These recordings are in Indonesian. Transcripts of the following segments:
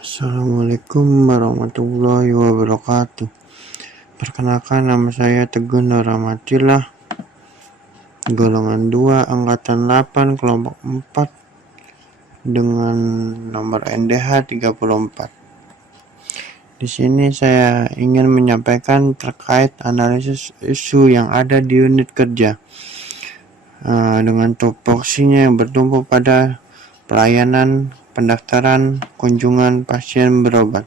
Assalamualaikum warahmatullahi wabarakatuh. Perkenalkan, nama saya Teguh Nur Rahmatillah, golongan 2, angkatan 8, kelompok 4, dengan nomor NDH 34. Di sini saya ingin menyampaikan terkait analisis isu yang ada di unit kerja, dengan tupoksinya yang bertumpu pada pelayanan, pendaftaran, kunjungan pasien berobat.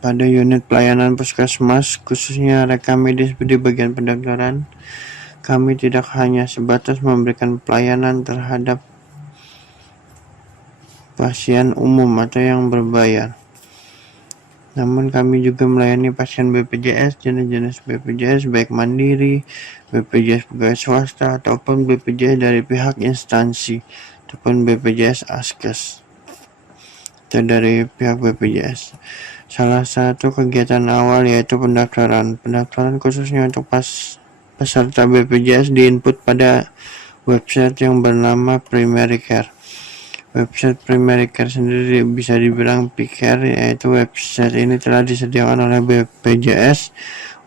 Pada unit pelayanan puskesmas, khususnya rekam medis di bagian pendaftaran, kami tidak hanya sebatas memberikan pelayanan terhadap pasien umum atau yang berbayar, namun kami juga melayani pasien BPJS, jenis-jenis BPJS baik mandiri, BPJS pegawai swasta, ataupun BPJS dari pihak instansi, ataupun BPJS Askes atau dari pihak BPJS. Salah satu kegiatan awal yaitu pendaftaran. Pendaftaran khususnya untuk peserta BPJS diinput pada website yang bernama Primary Care. Website Primary Care sendiri bisa dibilang P-Care, yaitu website ini telah disediakan oleh BPJS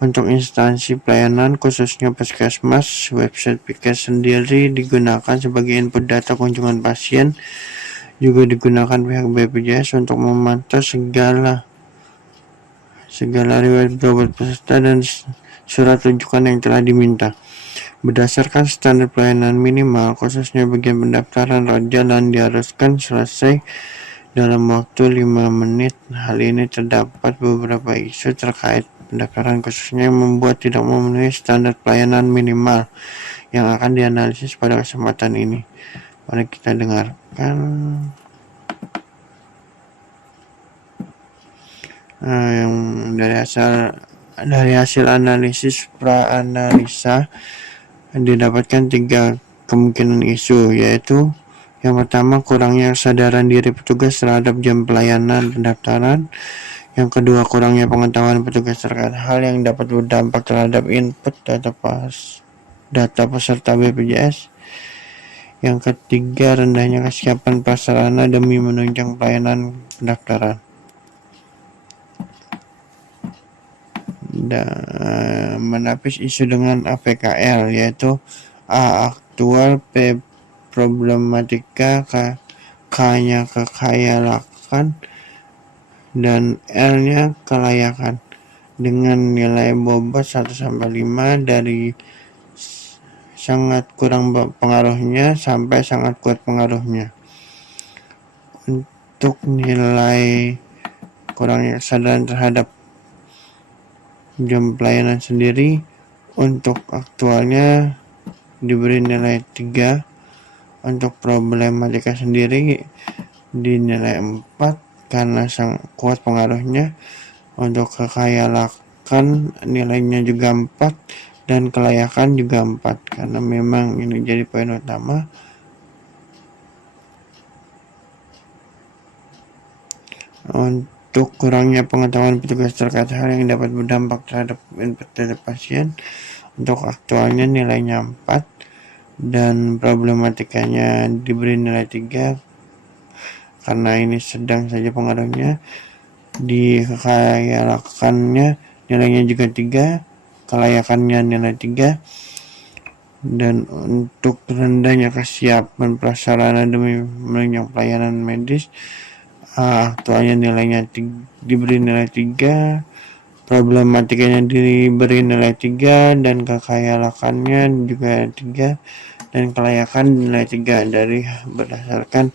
untuk instansi pelayanan khususnya puskesmas. Website P-Care sendiri digunakan sebagai input data kunjungan pasien, juga digunakan pihak BPJS untuk memantau segala riwayat berobat peserta dan surat rujukan yang telah diminta. Berdasarkan standar pelayanan minimal, khususnya bagian pendaftaran, jalan diharuskan selesai dalam waktu 5 menit. Hal ini terdapat beberapa isu terkait pendaftaran khususnya yang membuat tidak memenuhi standar pelayanan minimal yang akan dianalisis pada kesempatan ini. Mari kita dengarkan yang dari hasil analisis pra-analisa didapatkan 3 kemungkinan isu, yaitu yang pertama, kurangnya kesadaran diri petugas terhadap jam pelayanan pendaftaran. Yang kedua, kurangnya pengetahuan petugas terkait hal yang dapat berdampak terhadap input data peserta BPJS. Yang ketiga, rendahnya kesiapan prasarana demi menunjang pelayanan pendaftaran. Menapis isu dengan APKL, yaitu A. Aktual, P. Problematika, K-nya kekayaan, dan L-nya kelayakan, dengan nilai bobot 1-5 dari sangat kurang pengaruhnya sampai sangat kuat pengaruhnya. Untuk nilai kurangnya kesadaran terhadap jam pelayanan sendiri, untuk aktualnya diberi nilai 3, untuk problematika sendiri dinilai 4 karena sangat kuat pengaruhnya, untuk kekayaan nilainya juga 4, dan kelayakan juga 4 karena memang ini jadi poin utama. Untuk kurangnya pengetahuan petugas terkait hal yang dapat berdampak terhadap input data pasien, untuk aktualnya nilainya 4 dan problematikanya diberi nilai 3 karena ini sedang saja pengaruhnya. Di kekayaan nilainya juga 3, kelayakannya nilai 3, dan untuk rendahnya kesiapan prasarana demi menunjang pelayanan medis, aktualnya nilainya diberi nilai 3, problematikanya diberi nilai 3, dan kekayakannya juga 3, dan kelayakan nilai 3. Dari berdasarkan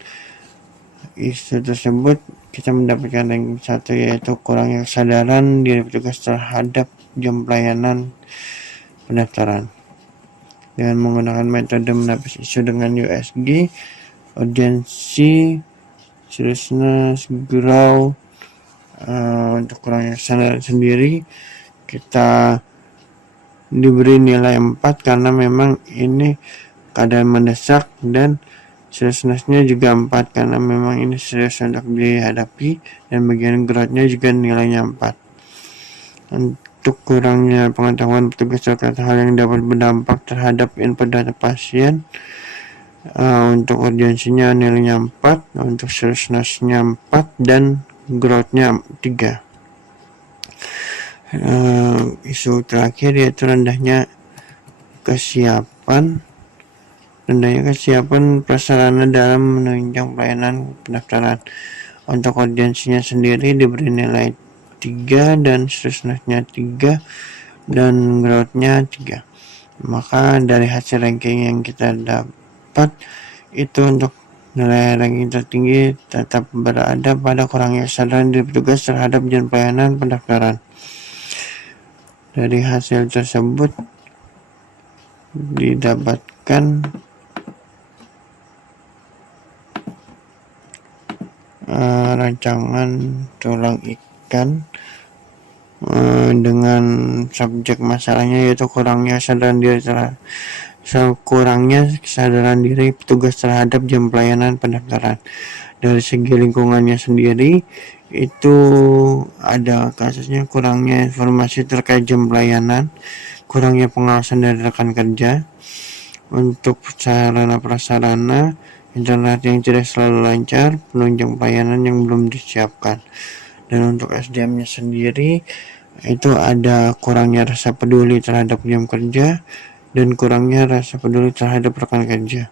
isu tersebut, kita mendapatkan yang satu, yaitu kurangnya kesadaran diri petugas terhadap jam pelayanan pendaftaran. Dengan menggunakan metode menapis isu dengan USG, urgency, seriousness, grow, untuk kurangnya kesadaran sendiri kita diberi nilai 4 karena memang ini keadaan mendesak, dan seriousness-nya juga 4 karena memang ini serius untuk dihadapi, dan bagian growth-nya juga nilainya 4. Untuk kurangnya pengetahuan petugas terkait hal yang dapat berdampak terhadap input data pasien, Untuk urgensinya nilainya 4, untuk seriousness-nya 4, dan growth-nya 3. Isu terakhir yaitu rendahnya kesiapan prasarana dalam menunjang pelayanan pendaftaran. Untuk urgensinya sendiri diberi nilai 3 dan seriousness-nya 3 dan growth-nya 3. Maka dari hasil ranking yang kita dapat itu untuk nilai ranking tertinggi tetap berada pada kurangnya kesadaran dari petugas terhadap jam pelayanan pendaftaran. Dari hasil tersebut didapatkan rancangan tulang ikan dengan subjek masalahnya yaitu kurangnya kesadaran diri petugas terhadap jam pelayanan pendaftaran. Dari segi lingkungannya sendiri itu ada kasusnya kurangnya informasi terkait jam pelayanan, kurangnya pengawasan dari rekan kerja. Untuk sarana prasarana internet yang tidak selalu lancar, penunjang pelayanan yang belum disiapkan. Dan untuk SDM-nya sendiri itu ada kurangnya rasa peduli terhadap jam kerja dan kurangnya rasa peduli terhadap rekan kerja.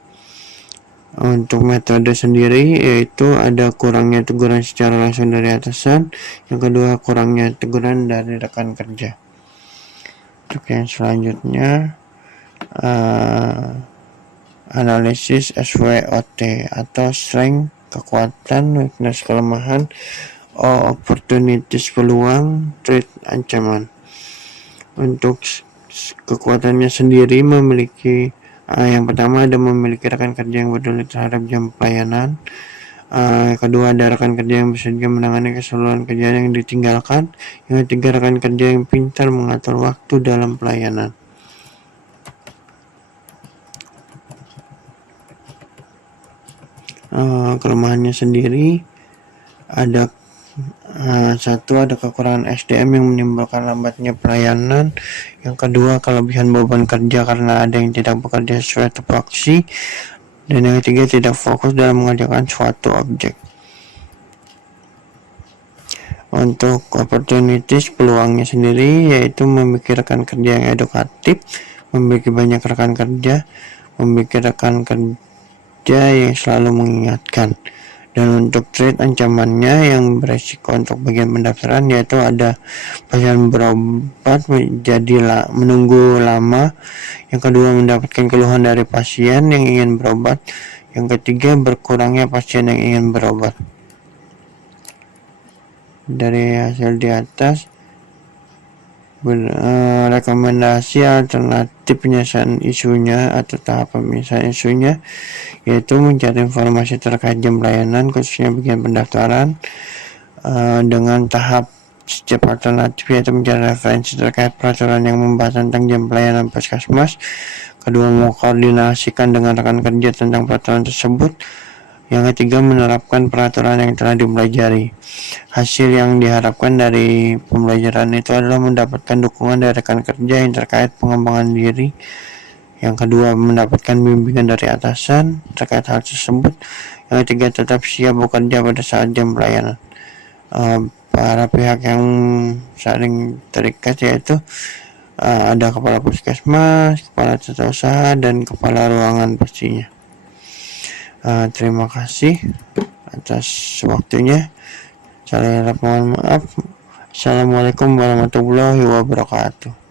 Untuk metode sendiri yaitu ada kurangnya teguran secara langsung dari atasan, yang kedua kurangnya teguran dari rekan kerja. Untuk yang selanjutnya analisis SWOT atau strength, kekuatan, weakness, kelemahan, opportunities, peluang, threat, ancaman. Untuk kekuatannya sendiri memiliki yang pertama ada memiliki rekan kerja yang peduli terhadap jam pelayanan. Yang kedua ada rekan kerja yang bisa menangani keseluruhan kerjaan yang ditinggalkan. Yang ketiga rekan kerja yang pintar mengatur waktu dalam pelayanan. Kelemahannya sendiri ada satu, ada kekurangan SDM yang menimbulkan lambatnya pelayanan. Yang kedua, kelebihan beban kerja karena ada yang tidak bekerja sesuai tupoksi. Dan yang ketiga, tidak fokus dalam mengerjakan suatu objek. Untuk opportunities, peluangnya sendiri yaitu memikirkan kerja yang edukatif, memiliki banyak rekan kerja, memiliki rekan kerja yang selalu mengingatkan. Dan untuk threat, ancamannya yang beresiko untuk bagian pendaftaran yaitu ada pasien berobat menunggu lama. Yang kedua, mendapatkan keluhan dari pasien yang ingin berobat. Yang ketiga, berkurangnya pasien yang ingin berobat. Dari hasil di atas, rekomendasi alternatif penyelesaian isunya atau tahap penyelesaian isunya yaitu mencari informasi terkait jam pelayanan khususnya bagian pendaftaran dengan tahap setiap alternatif yaitu mencari referensi terkait peraturan yang membahas tentang jam pelayanan puskesmas. Kedua, mengkoordinasikan dengan rekan kerja tentang peraturan tersebut. Yang ketiga, menerapkan peraturan yang telah dipelajari. Hasil yang diharapkan dari pembelajaran itu adalah mendapatkan dukungan dari rekan kerja yang terkait pengembangan diri. Yang kedua, mendapatkan bimbingan dari atasan terkait hal tersebut. Yang ketiga, tetap siap bekerja pada saat jam pelayanan. Para pihak yang saling terikat yaitu ada kepala puskesmas, kepala tata usaha, dan kepala ruangan pastinya. Terima kasih atas waktunya. Saya mohon maaf. Assalamualaikum warahmatullahi wabarakatuh.